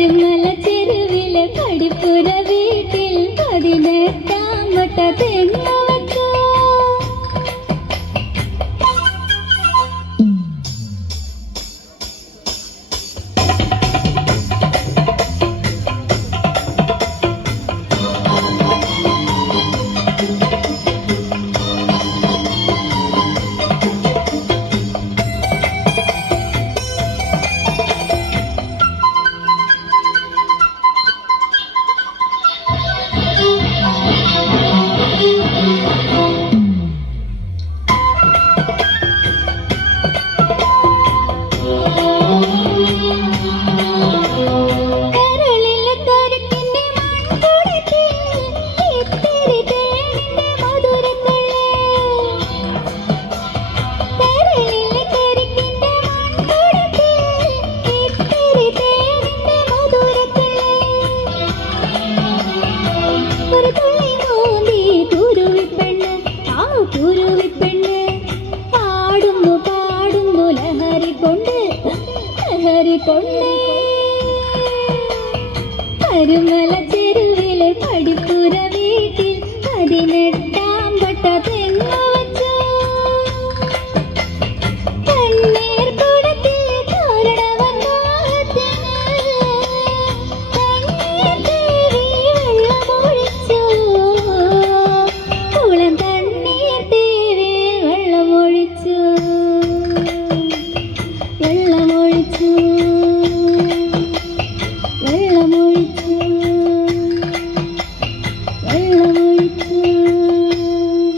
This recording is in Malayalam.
പെരുമല തെരുവിലെ പടിപ്പുര വീട്ടിൽ പതിനെട്ടാമത്തെ കൊണ്ടേ. കരുമല ചെരുവിലെ പടിപ്പുര വീട്ടിൽ അതിനെ